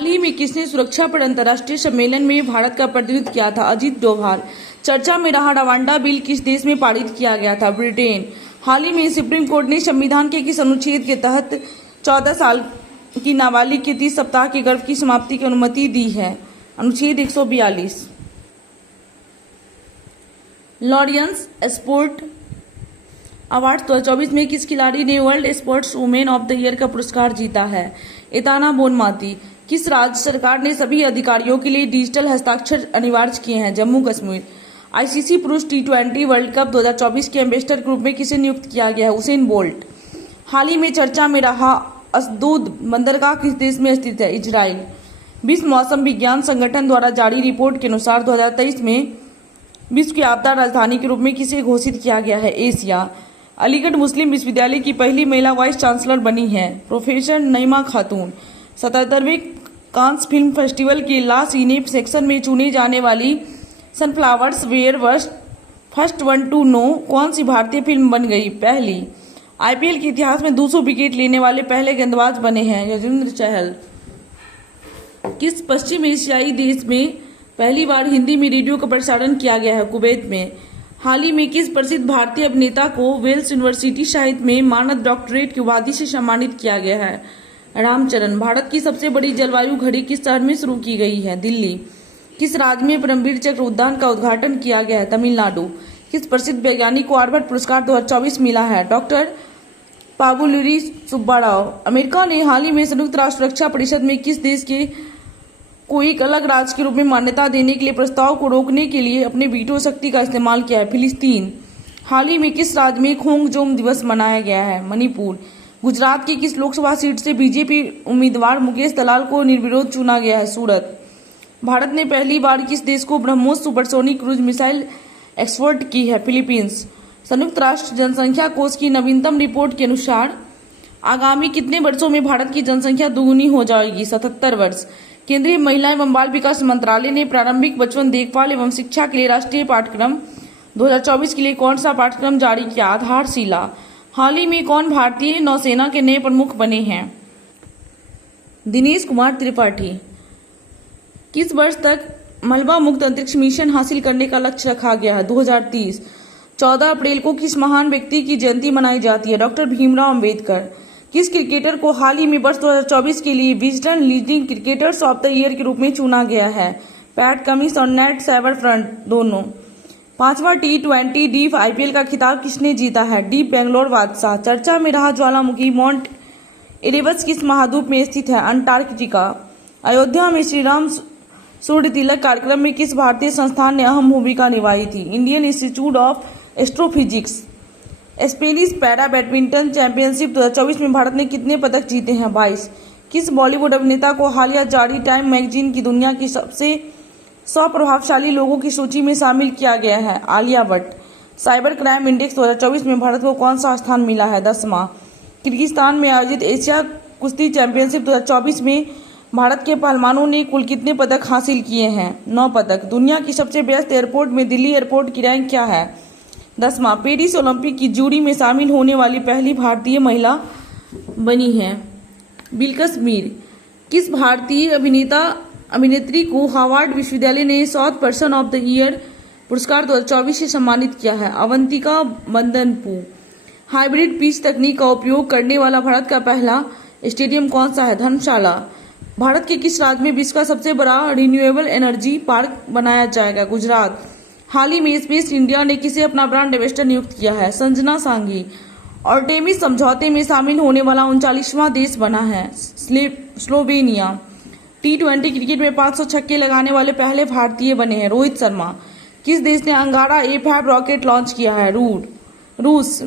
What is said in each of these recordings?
हाल ही में किसने सुरक्षा पर अंतर्राष्ट्रीय सम्मेलन में भारत का प्रतिनिधित्व किया था? अजीत डोभाल। चर्चा में रहा रवांडा बिल किस देश में पारित किया गया था? ब्रिटेन। हाल ही में सुप्रीम कोर्ट ने संविधान के किस अनुच्छेद के तहत 14 साल की नाबालिग के 30 सप्ताह के गर्भ की समाप्ति की अनुमति दी है? अनुच्छेद 142। लॉरियंस स्पोर्ट अवार्ड 2024 में किस खिलाड़ी ने world sports women of the year का पुरस्कार जीता है? Aitana Bonmati. किस राज्य सरकार ने सभी अधिकारियों के लिए डिजिटल हस्ताक्षर अनिवार्य किए हैं? जम्मू कश्मीर। आईसीसी पुरुष T20 वर्ल्ड कप 2024 के एम्बेसडर के रूप में किसे नियुक्त किया गया है? Usain bolt. हाल ही में चर्चा में रहा असदोद बंदरगाह किस देश में स्थित है? इजराइल। विश्व मौसम विज्ञान संगठन द्वारा जारी रिपोर्ट के अनुसार 2023 में विश्व की आपदा राजधानी के रूप में किसे घोषित किया गया है? एशिया। अलीगढ़ मुस्लिम विश्वविद्यालय की पहली महिला वाइस चांसलर बनी है प्रोफेसर नईमा खातून। 77वें कांस फिल्म फेस्टिवल के ला सीने सेक्शन में चुनी जाने वाली sunflowers were first one to know कौन सी भारतीय फिल्म बन गई? पहली। आईपीएल के इतिहास में 200 विकेट लेने वाले पहले गेंदबाज बने हैं युजवेंद्र चहल। किस पश्चिम एशियाई देश में पहली बार हिंदी में रेडियो का प्रसारण किया गया है? कुवैत में। हाल ही में किस प्रसिद्ध भारतीय अभिनेता को वेल्स यूनिवर्सिटी साहित्य में मानद डॉक्टरेट की उपाधि से सम्मानित किया गया है? रामचरण। भारत की सबसे बड़ी जलवायु घड़ी किस शहर में शुरू की गई है? दिल्ली। किस राज्य में परमवीर चक्र उद्यान का उद्घाटन किया गया है? तमिलनाडु। किस प्रसिद्ध वैज्ञानिक को आर्वर्ड पुरस्कार 2024 मिला है? डॉक्टर पाबुलरी सुब्बाराव। अमेरिका ने हाल ही में संयुक्त राष्ट्र सुरक्षा परिषद में किस देश के को एक अलग राज्य के रूप में मान्यता देने के लिए प्रस्ताव को रोकने के लिए अपने वीटो शक्ति का इस्तेमाल किया है? फिलिस्तीन। हाल ही में किस राज्य में खोंगजोम दिवस मनाया गया है? मणिपुर। गुजरात की किस लोकसभा सीट से बीजेपी उम्मीदवार मुकेश दलाल को निर्विरोध चुना गया है? सूरत। भारत ने पहली बार किस देश को BrahMos supersonic cruise missile export की है? फिलीपींस। संयुक्त राष्ट्र जनसंख्या कोष की नवीनतम रिपोर्ट के अनुसार आगामी कितने वर्षों में भारत की जनसंख्या दोगुनी हो जाएगी? 77 वर्ष। केंद्रीय महिला एवं बाल विकास मंत्रालय ने प्रारंभिक बचपन देखभाल एवं शिक्षा के लिए राष्ट्रीय पाठ्यक्रम 2024 के लिए कौन सा पाठ्यक्रम जारी किया? आधारशिला। हाल ही में कौन भारतीय नौसेना के नए प्रमुख बने हैं? दिनेश कुमार त्रिपाठी। किस वर्ष तक मलबा मुक्त अंतरिक्ष मिशन हासिल करने का लक्ष्य रखा गया है? 2030। 14 अप्रैल को किस महान व्यक्ति की जयंती मनाई जाती है? डॉक्टर भीमराव अंबेडकर। किस क्रिकेटर को हाल ही में वर्ष 2024 के लिए Wisden leading cricketers of the year के रूप में चुना गया है? पैट कमिंस और नेट सेवरफ्रंट दोनों। 5वां T20 डीप आईपीएल का खिताब किसने जीता है? डीप बेंगलोर बादशाह। चर्चा में रहा ज्वालामुखी माउंट एरेबस किस महाद्वीप में स्थित है? अंटार्कटिका। अयोध्या में श्री राम सूर्य तिलक कार्यक्रम में किस भारतीय संस्थान ने अहम भूमिका निभाई थी? Indian institute of astrophysics. Spanish para badminton championship 2024 में भारत ने कितने पदक जीते हैं? 22। किस बॉलीवुड अभिनेता को हालिया जारी टाइम मैगजीन की दुनिया की सबसे 100 प्रभावशाली लोगों की सूची में शामिल किया गया है? Alia Bhatt. Cyber crime index 2024 में भारत को कौन सा स्थान मिला है? 10वां। किर्गिस्तान में आयोजित एशिया कुश्ती चैंपियनशिप 2024 में भारत के पहलवानों ने कुल कितने पदक हासिल किए हैं? 9 पदक। दुनिया की सबसे व्यस्त एयरपोर्ट में दिल्ली एयरपोर्ट की रैंक क्या है? 10वां। पेरिस ओलंपिक की जूरी में शामिल होने वाली पहली भारतीय महिला बनी है बिल्किस मीर। किस भारतीय अभिनेत्री को हार्वर्ड विश्वविद्यालय ने south person of the year पुरस्कार 2024 से सम्मानित किया है? अवंतिका बंदनपू। हाइब्रिड पिच तकनीक का उपयोग करने वाला भारत का पहला स्टेडियम कौन सा है? धर्मशाला। भारत के किस राज्य में विश्व का सबसे बड़ा रिन्यूएबल एनर्जी पार्क बनाया जाएगा? गुजरात। हाल ही में स्पेस इंडिया ने किसे अपना ब्रांड एम्बेसडर नियुक्त किया है? संजना सांघी। आर्टेमिस समझौते में शामिल होने वाला 39वां देश बना है स्लोवेनिया। T20 क्रिकेट में 500 छक्के लगाने वाले पहले भारतीय बने हैं रोहित शर्मा। किस देश ने अंगारा A5 रॉकेट लॉन्च किया है? रूस।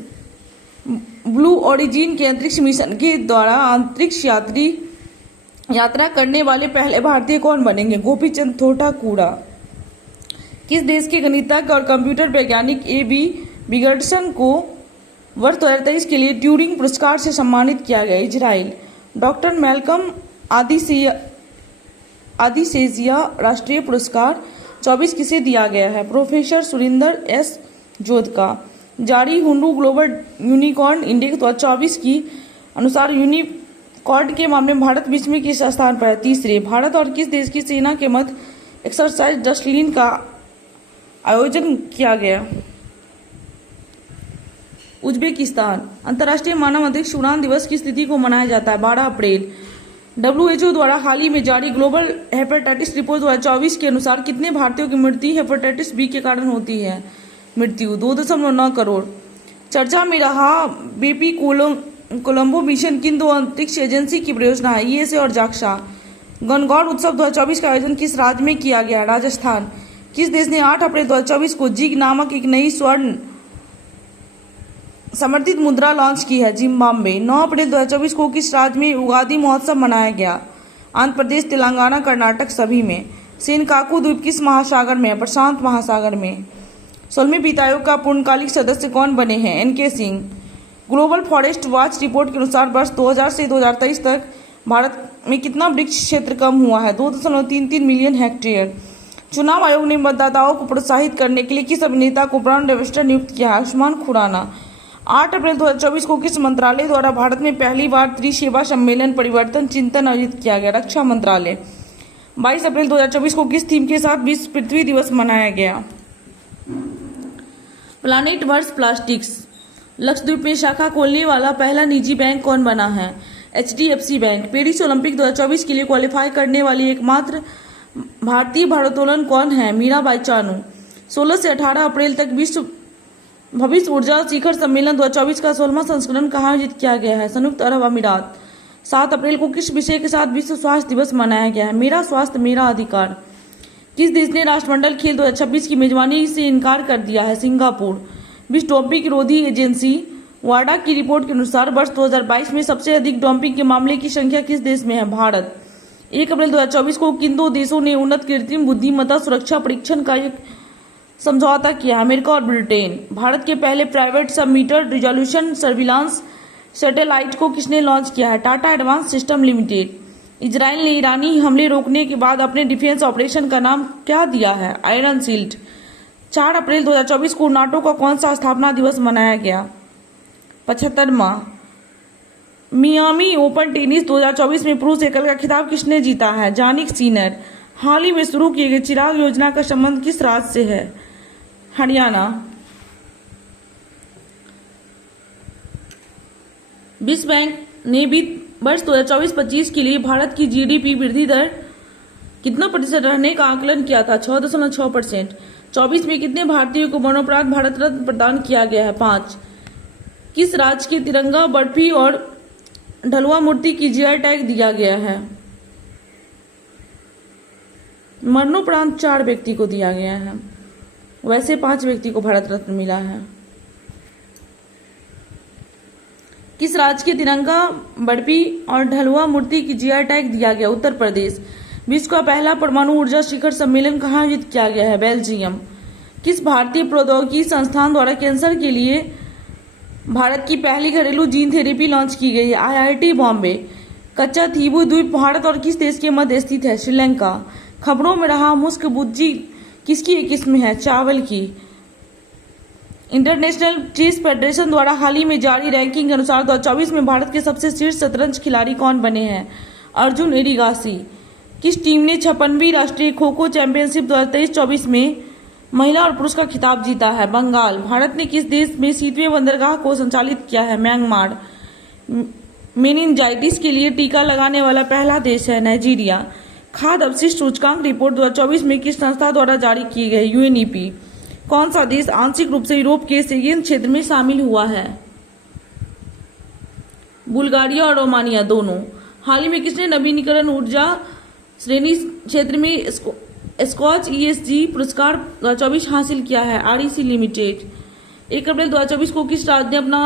ब्लू ओरिजिन के अंतरिक्ष मिशन के द्वारा अंतरिक्ष यात्रा करने वाले पहले भारतीय कौन बनेंगे? गोपीचंद थोटाकुड़ा। किस देश के गणितज्ञ और कंप्यूटर वैज्ञानिक A.B. बिगर्डसन को वर्ष 2023 के लिए ट्यूरिंग पुरस्कार से सम्मानित किया गया? इजराइल। डॉक्टर मैल्कम आदिसेजिया राष्ट्रीय पुरस्कार 24 किसे दिया गया है? Professor Surinder S. जोधका। जारी हुंडू ग्लोबल यूनिकॉर्न इंडेक्स 2024 की अनुसार कॉर्ड के मामले में भारत विश्व में किस स्थान पर है? तीसरे। भारत और किस देश की सेना के मध्य एक्सरसाइज डस्टलिन का आयोजन किया गया? उज्बेकिस्तान। अंतर्राष्ट्रीय मानव अधिकार उड़ान दिवस की तिथि को मनाया जाता है? 12 अप्रैल। WHO द्वारा हाल ही में जारी ग्लोबल हेपेटाइटिस रिपोर्ट 2024 के अनुसार कितने भारतीयों की मृत्यु हेपेटाइटिस बी के कारण होती है? मृत्यु 2.9 करोड़। चर्चा में रहा बेपी कोलंबो मिशन किन दो अंतरिक्ष एजेंसी की परियोजना है? ईएसए और जाक्सा। गणगौर उत्सव 2024 का आयोजन किस राज्य में किया गया? राजस्थान। किस देश ने 8 अप्रैल 2024 को जिग नामक एक नई स्वर्ण समर्थित मुद्रा लॉन्च की है? जिम्बाब्वे। 9 अप्रैल 2024 को किस राज्य में उगादी महोत्सव मनाया गया? आंध्र प्रदेश, तेलंगाना, कर्नाटक सभी में। सेनकाकू द्वीप किस महासागर में है? प्रशांत महासागर में। 16वें वित्त आयोग का पूर्णकालिक सदस्य कौन बने हैं? N K Singh. Global forest watch report के अनुसार वर्ष 2000 से 2023 तक भारत में कितना वृक्ष क्षेत्र कम हुआ है? 2.33 मिलियन हेक्टेयर। चुनाव आयोग ने मतदाताओं को प्रोत्साहित करने के लिए किस अभिनेता को ब्रांड एम्बेसडर नियुक्त किया है? आयुष्मान खुराना। 8 अप्रैल 2024 को किस मंत्रालय द्वारा भारत में पहली बार त्रिसेवा सम्मेलन परिवर्तन चिंतन आयोजित किया गया? रक्षा मंत्रालय। 22 अप्रैल 2024 को किस थीम के साथ विश्व पृथ्वी दिवस मनाया गया? Planet verse plastics. लक्षद्वीप में शाखा खोलने वाला पहला निजी बैंक कौन बना है? HDFC bank. पेरिस ओलंपिक 2024 के लिए क्वालिफाई करने वाली एकमात्र भारतीय भारोत्तोलन कौन है? मीराबाई चानू। 16 से 18 अप्रैल तक विश्व भविष्य ऊर्जा शिखर सम्मेलन 2024 का 16वां संस्करण कहाँ आयोजित किया गया है? संयुक्त अरब अमीरात। 7 अप्रैल को किस विषय के साथ विश्व स्वास्थ्य दिवस मनाया गया है? मेरा स्वास्थ्य मेरा अधिकार। किस देश ने राष्ट्रमंडल खेल 2026 की मेजबानी से इनकार कर दिया है? सिंगापुर। विश्व डोपिंग विरोधी एजेंसी वाडा की रिपोर्ट के अनुसार वर्ष 2022 में सबसे अधिक डोपिंग के मामले की संख्या किस देश में है? भारत। 1 अप्रैल 2024 को किन दो देशों ने उन्नत कृत्रिम बुद्धिमत्ता सुरक्षा परीक्षण का एक समझौता किया? अमेरिका और ब्रिटेन। भारत के पहले प्राइवेट सब मीटर रिजोल्यूशन सर्विलांस सैटेलाइट को किसने लॉन्च किया है? Tata advance system limited. Israel ने ईरानी हमले रोकने के बाद अपने डिफेंस ऑपरेशन का नाम क्या दिया है? Iron shield. 4 अप्रैल 2024 को नाटो का कौन सा स्थापना दिवस मनाया गया? 75वां। मियामी ओपन टेनिस 2024 में पुरुष एकल का खिताब किसने जीता है? जानिक सिनर। हाल ही में शुरू किए गए चिराग योजना का संबंध किस राज्य से है? हरियाणा। विश्व बैंक ने वित्त वर्ष 2024-25 के लिए भारत की GDP वृद्धि दर कितना प्रतिशत रहने का आकलन किया था? 6.6%। 24 में कितने भारतीयों को मरणोपरांत भारत रत्न प्रदान किया गया है? 5। किस राज्य के तिरंगा बर्फी और ढलुआ मूर्ति की GI टैग दिया गया है? मरणोपरांत 4 व्यक्ति को दिया गया है, वैसे 5 व्यक्ति को भारत रत्न मिला है। किस राज्य के तिरंगा बर्फी और ढलुआ मूर्ति की GI टैग दिया गया? उत्तर प्रदेश। विश्व का पहला परमाणु ऊर्जा शिखर सम्मेलन कहाँ आयोजित किया गया है? बेल्जियम। किस भारतीय प्रौद्योगिकी संस्थान द्वारा कैंसर के लिए भारत की पहली घरेलू जीन थेरेपी लॉन्च की गई है? IIT बॉम्बे। कच्चा थीबू द्वीप भारत और किस देश के मध्य स्थित है? श्रीलंका। खबरों में रहा मुस्क बुज्जी किसकी एक किस्म है? चावल की। इंटरनेशनल चेस फेडरेशन द्वारा हाल ही में जारी रैंकिंग के अनुसार 2024 में भारत के सबसे शीर्ष शतरंज खिलाड़ी कौन बने हैं? अर्जुन एरिगासी। किस टीम ने 56वीं राष्ट्रीय खो खो चैंपियनशिप 2023-24 में महिला और पुरुष का खिताब जीता है? बंगाल। भारत ने किस देश में शीतवीय बंदरगाह को संचालित किया है? म्यांमार। मेनिनजाइटिस के लिए टीका लगाने वाला पहला देश है? नाइजीरिया। खाद्य अपशिष्ट सूचकांक रिपोर्ट 2024 में किस संस्था द्वारा जारी की गई? UNEP। कौन सा देश आंशिक रूप से यूरोप के शेंगेन क्षेत्र में शामिल हुआ है? बुल्गारिया और रोमानिया दोनों। हाल ही में किसने नवीनीकरण ऊर्जा श्रेणी क्षेत्र में स्कॉच ESG पुरस्कार 2024 हासिल किया है? REC limited. 1 अप्रैल 2024 को किस राज्य ने अपना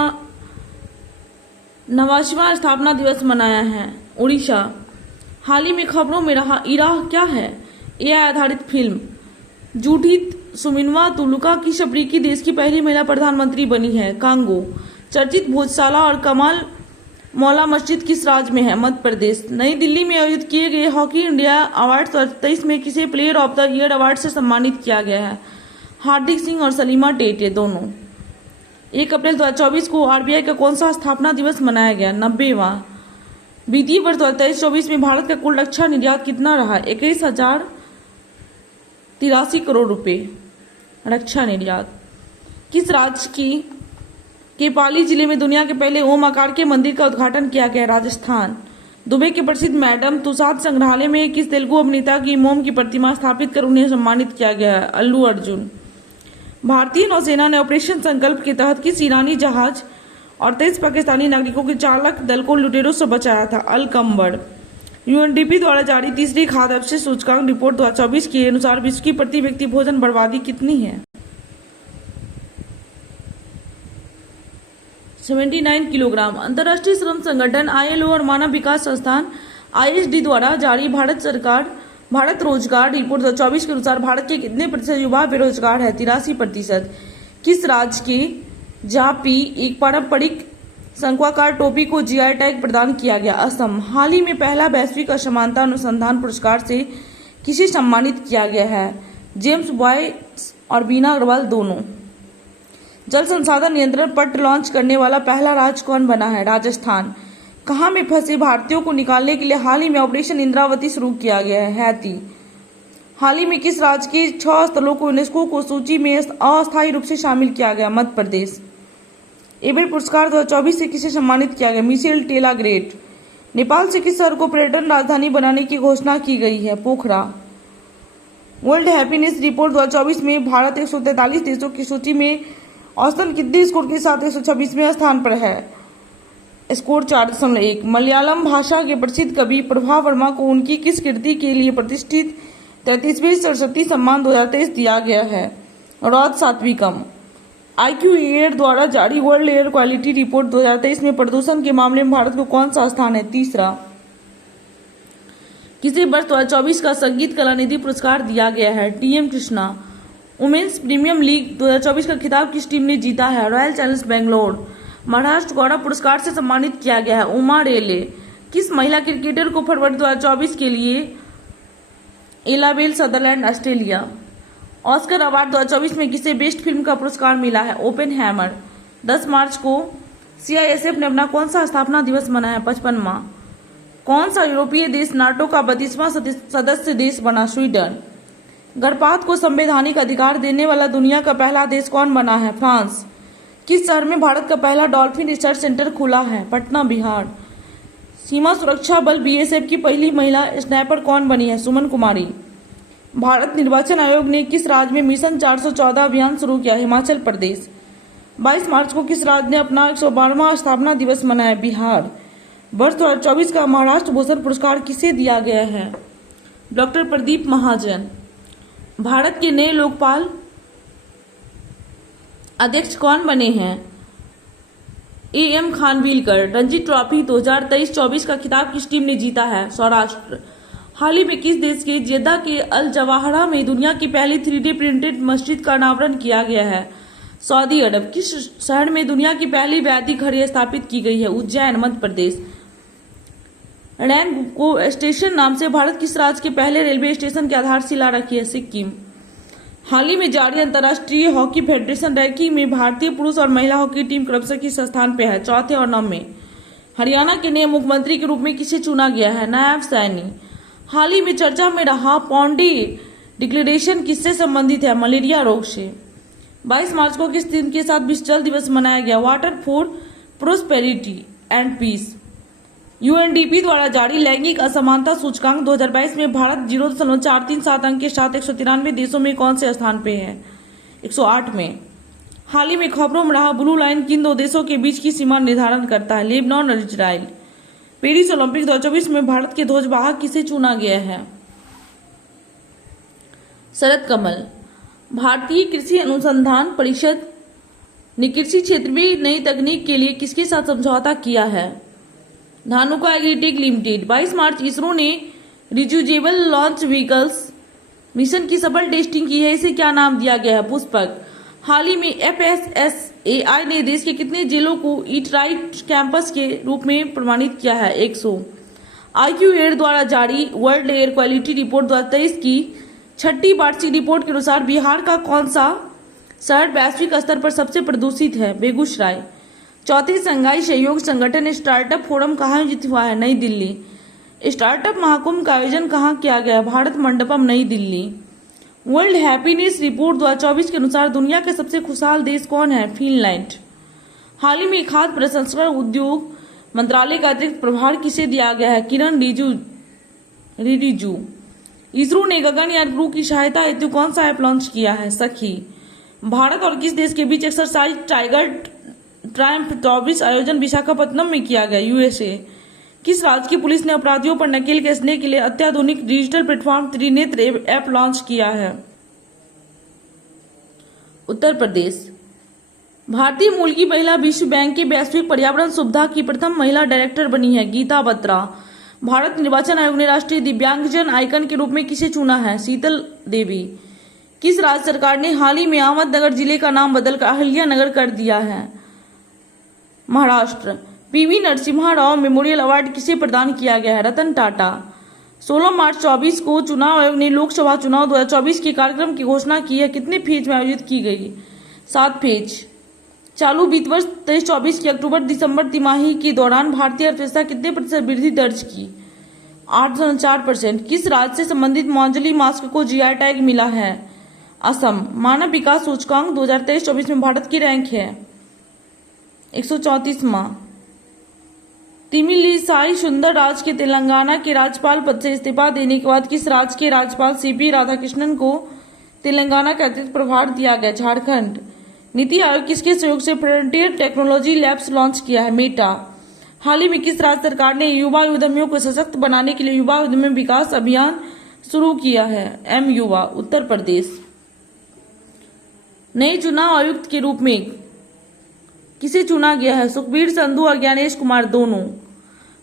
89वां स्थापना दिवस मनाया है? उड़ीसा। हाल ही में खबरों में रहा इराह क्या है? AI आधारित फिल्म। जूडिथ सुमिनवा तुलुका किस अफ्रीकी देश की पहली महिला प्रधानमंत्री बनी है? कांगो। चर्चित भोजशाला और कमाल मौला मस्जिद किस राज्य में है? मध्य प्रदेश। नई दिल्ली में आयोजित किए गए हॉकी इंडिया अवार्ड 2023 में किसे player of the year award से सम्मानित किया गया है? हार्दिक सिंह और सलीमा टेटे दोनों। 1 अप्रैल 2024 को RBI का कौन सा स्थापना दिवस मनाया गया? 90वां। वित्तीय वर्ष 2023-24 में भारत का कुल रक्षा निर्यात कितना रहा? 21,083 करोड़ रुपए रक्षा निर्यात। किस राज्य के पाली जिले में दुनिया के पहले ओम आकार के मंदिर का उद्घाटन किया गया? राजस्थान। दुबई के प्रसिद्ध मैडम तुसाद संग्रहालय में किस तेलुगु अभिनेता की मोम की प्रतिमा स्थापित कर उन्हें सम्मानित किया गया? अल्लू अर्जुन। भारतीय नौसेना ने ऑपरेशन संकल्प के तहत किस ईरानी जहाज और 23 पाकिस्तानी नागरिकों के चालक दल को लुटेरों से बचाया था? अल कंबड़। यूएनडीपी द्वारा जारी तीसरी खाद्य अपशिष्ट सूचकांक रिपोर्ट 2024 के अनुसार विश्व की प्रति व्यक्ति भोजन बर्बादी कितनी है? 79 किलोग्राम। अंतर्राष्ट्रीय श्रम संगठन ILO और मानव विकास संस्थान ISD द्वारा जारी भारत रोजगार रिपोर्ट 2024 के अनुसार भारत के कितने प्रतिशत युवा बेरोजगार है? 83%। किस राज्य के जापी एक पारंपरिक शंक्वाकार टोपी को GI टैग प्रदान किया गया? असम। हाल ही में पहला वैश्विक असमानता अनुसंधान पुरस्कार से किसे सम्मानित किया गया है? जेम्स बॉयस और बीना अग्रवाल दोनों। जल संसाधन नियंत्रण पट्ट लॉन्च करने वाला पहला राज्य कौन बना है? राजस्थान। कहां में फंसे भारतीयों को निकालने के लिए हाल ही में ऑपरेशन इंद्रावती शुरू किया गया है? हैती। हाल ही में किस राज्य के 6 स्थलों को यूनेस्को को सूची में अस्थायी रूप से शामिल किया गया? मध्य प्रदेश। एबेल पुरस्कार 2024 से किसे सम्मानित किया गया? Michel टेला great. नेपाल से किस शहर को पर्यटन राजधानी बनाने की घोषणा की गई है? पोखरा। वर्ल्ड हैप्पीनेस रिपोर्ट 2024 में भारत 143 देशों की सूची में औसतन कितने स्कोर के साथ 126वें स्थान पर है? स्कोर 4.1। मलयालम भाषा के प्रसिद्ध कवि प्रभा वर्मा को उनकी किस कृति के लिए प्रतिष्ठित 33वें सरस्वती सम्मान 2023 दिया गया है? रौद सात्विकम। IQ एयर द्वारा जारी वर्ल्ड एयर क्वालिटी रिपोर्ट 2023 में प्रदूषण के मामले में भारत को कौन सा स्थान है? तीसरा। किसे वर्ष 2024 का संगीत कला निधि पुरस्कार दिया गया है? TM Krishna. Women's premier league 2024 का खिताब किस टीम ने जीता है? Royal challengers Bangalore. महाराष्ट्र गौरव पुरस्कार से सम्मानित किया गया है? उमा रेले। किस महिला क्रिकेटर को फरवरी 2024 के लिए एलाबेल सदरलैंड ऑस्ट्रेलिया। ऑस्कर अवार्ड 2024 में किसे बेस्ट फिल्म का पुरस्कार मिला है? ओपेनहैमर। 10 मार्च को CISF ने अपना कौन सा स्थापना दिवस मनाया? 55वां। कौन सा यूरोपीय देश नाटो का 32वां सदस्य देश बना? स्वीडन। गर्भपात को संवैधानिक अधिकार देने वाला दुनिया का पहला देश कौन बना है? फ्रांस। किस शहर में भारत का पहला डॉल्फिन रिसर्च सेंटर खुला है? पटना, बिहार। सीमा सुरक्षा बल BSF की पहली महिला स्नाइपर कौन बनी है? सुमन कुमारी। भारत निर्वाचन आयोग ने किस राज्य में मिशन 414 अभियान शुरू किया? हिमाचल प्रदेश। 22 मार्च को किस राज्य ने अपना 112वां स्थापना दिवस मनाया? बिहार। वर्ष 2024 का महाराष्ट्र भूषण पुरस्कार किसे दिया गया है? डॉक्टर प्रदीप महाजन। भारत के नए लोकपाल अध्यक्ष कौन बने हैं? AM खानविलकर। रणजी ट्रॉफी 2023-24 का खिताब किस टीम ने जीता है? सौराष्ट्र। हाल ही में किस देश के जेद्दा के अल जवाहरा में दुनिया की पहली 3D प्रिंटेड मस्जिद का अनावरण किया गया है? सऊदी अरब। किस शहर में दुनिया की पहली वैदिक घड़ी स्थापित की गई है? उज्जैन, मध्य प्रदेश। रैंगको स्टेशन नाम से भारत किस राज्य के पहले रेलवे स्टेशन की आधारशिला रखी है? सिक्किम। हाल ही में जारी अंतर्राष्ट्रीय हॉकी फेडरेशन रैंकिंग में भारतीय पुरुष और महिला हॉकी टीम क्रमशः किस स्थान पे है? चौथे और 9वें। हरियाणा के नए मुख्यमंत्री के रूप में किसे चुना गया है? नायब सैनी। हाल ही में चर्चा में रहा पौंडी डिक्लेरेशन किससे संबंधित है? मलेरिया रोग से। 22 मार्च को किस दिन के साथ विश्व जल दिवस मनाया गया? Water for prosperity and peace. UNDP द्वारा जारी लैंगिक असमानता सूचकांक 2022 में भारत 0.437 अंक के साथ 193 देशों में कौन से स्थान पे है? 108 में। हाल ही में खबरों में रहा ब्लू लाइन किन 2 देशों के बीच की सीमा निर्धारण करता है? लेबनान और इजराइल। पेरिस ओलंपिक 2024 में भारत के ध्वजवाहक किसे चुना गया है? शरद कमल। भारतीय कृषि अनुसंधान परिषद ने कृषि क्षेत्र में नई तकनीक के लिए किसके साथ समझौता किया है? Dhanuka agritech limited. 22 मार्च इसरो ने रियूजेबल लॉन्च व्हीकल्स मिशन की सफल टेस्टिंग की है, इसे क्या नाम दिया गया है? पुष्पक। हाल ही में FSSAI ने देश के कितने जिलों को ईट राइट कैंपस के रूप में प्रमाणित किया है? 100। IQ एयर द्वारा जारी वर्ल्ड एयर क्वालिटी रिपोर्ट 2023 की 6ठी वार्षिक रिपोर्ट के अनुसार बिहार का कौन सा शहर वैश्विक स्तर पर सबसे प्रदूषित है? बेगूसराय। चौथी संघाई सहयोग संगठन स्टार्टअप फोरम कहाँ आयोजित हुआ है? नई दिल्ली। स्टार्टअप महाकुंभ का आयोजन कहाँ किया गया? भारत मंडपम, नई दिल्ली। वर्ल्ड हैप्पीनेस रिपोर्ट 2024 के अनुसार दुनिया के सबसे खुशहाल देश कौन है? फिनलैंड। हाल ही में खाद्य प्रसंस्करण उद्योग मंत्रालय का अतिरिक्त प्रभार किसे दिया गया है? किरण रिजिजू। इसरो ने गगनयान क्रू की सहायता हेतु कौन सा ऐप लॉन्च किया है? सखी। भारत और किस देश के बीच एक्सरसाइज टाइगर ट्रायम्फ 24 आयोजन विशाखापत्तनम में किया गया? यूएसए। किस राज्य की पुलिस ने अपराधियों पर नकेल कसने के लिए अत्याधुनिक digital platform Trinetra app launch किया है? उत्तर प्रदेश। भारतीय मूल की महिला विश्व बैंक के वैश्विक पर्यावरण सुविधा की प्रथम महिला डायरेक्टर बनी है? गीता बत्रा। भारत निर्वाचन आयोग ने राष्ट्रीय दिव्यांगजन आइकन के रूप में किसे चुना है? शीतल देवी। किस राज्य सरकार ने हाल ही में अहमदनगर जिले का नाम बदलकर अहिल्यानगर कर दिया है? Maharashtra. PV Narasimha Rao memorial award किसे प्रदान किया गया है? रतन टाटा। 16 मार्च 24 को चुनाव आयोग ने लोकसभा चुनाव 2024 के कार्यक्रम की घोषणा की है। कितने फेज में आयोजित की गई? 7 फेज। चालू वित्त वर्ष 23-24 की अक्टूबर-दिसंबर तिमाही के दौरान भारतीय अर्थव्यवस्था कितने प्रतिशत वृद्धि दर्ज की? 8.4%। किस राज्य से संबंधित मौजली मास्क को जीआई टैग मिला है? असम। मानव विकास सूचकांक 2023-24 में भारत की रैंक है 134वां। तिमिलिसाई सुंदर राज के तेलंगाना के राज्यपाल पद से इस्तीफा देने के बाद किस राज्य के राज्यपाल सीपी राधाकृष्णन को तेलंगाना का अतिरिक्त प्रभार दिया गया? झारखंड। नीति आयोग किसके सहयोग से फ्रंटियर टेक्नोलॉजी लैब्स लॉन्च किया है? मेटा। हाल ही में किस राज्य सरकार ने युवा उद्यमियों को सशक्त बनाने के लिए युवा उद्यमी विकास अभियान शुरू किया है? एम युवा। उत्तर प्रदेश। नए चुनाव आयुक्त के रूप में किसे चुना गया है? सुखबीर संधू और ज्ञानेश कुमार दोनों।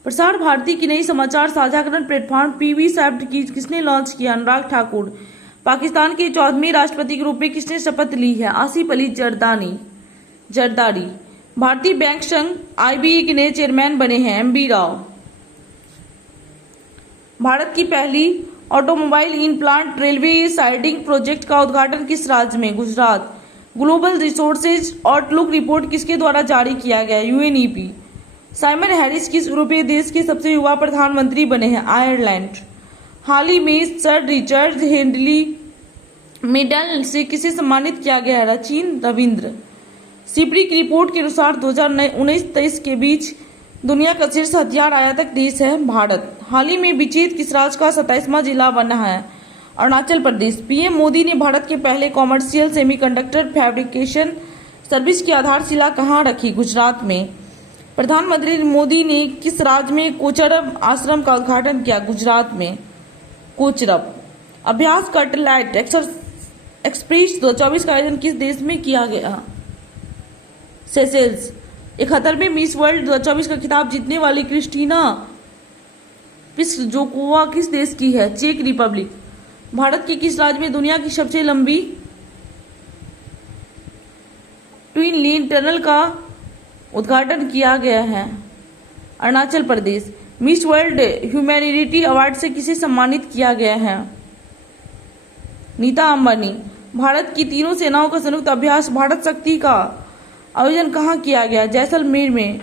प्रसार भारती की नई समाचार साझाकरण प्लेटफॉर्म पीवी सैप्ट की किसने लॉन्च किया? अनुराग ठाकुर। पाकिस्तान के 14वें राष्ट्रपति के रूप में किसने शपथ ली है? आसिफ अली जरदारी। भारतीय बैंक संघ आईबीए के नए चेयरमैन बने हैं एमबी राव। भारत की पहली automobile in plant railway siding project का उद्घाटन किस राज्य में? Gujarat. Global resources outlook report किसके द्वारा जारी किया गया? यूएनईपी। साइमन हैरिस किस यूरोपीय देश के सबसे युवा प्रधानमंत्री बने हैं? आयरलैंड। हाल ही में सर रिचर्ड हेनरी मेडल से किसे सम्मानित किया गया है? रचिन रविंद्र। सिपरी की रिपोर्ट के अनुसार 2019-23 के बीच दुनिया का शीर्ष हथियार आयातक देश है भारत। हाल ही में विचेत किस राज्य का 27वां जिला बना है? अरुणाचल प्रदेश। पीएम मोदी ने भारत के पहले कॉमर्शियल सेमीकंडक्टर फैब्रिकेशन सर्विस की आधारशिला कहाँ रखी? गुजरात में। प्रधानमंत्री मोदी ने किस राज्य में कोचरब आश्रम का उद्घाटन किया? गुजरात में। कोचरब। अभ्यास कटलाइट एक्सप्रेस 2024 का आयोजन किस देश में किया गया? सेशेल्स। 71वें मिस वर्ल्ड 2024 का खिताब जीतने वाली क्रिस्टीना पिस्कोवा किस देश की है? Check Republic. भारत के किस राज्य में दुनिया की सबसे लंबी ट्विन लेन टनल का उद्घाटन किया गया है? Arunachal Pradesh. Miss world humanity award से किसे सम्मानित किया गया है? नीता अंबानी। भारत की तीनों सेनाओं का संयुक्त अभ्यास भारत शक्ति का आयोजन कहाँ किया गया? जैसलमेर में।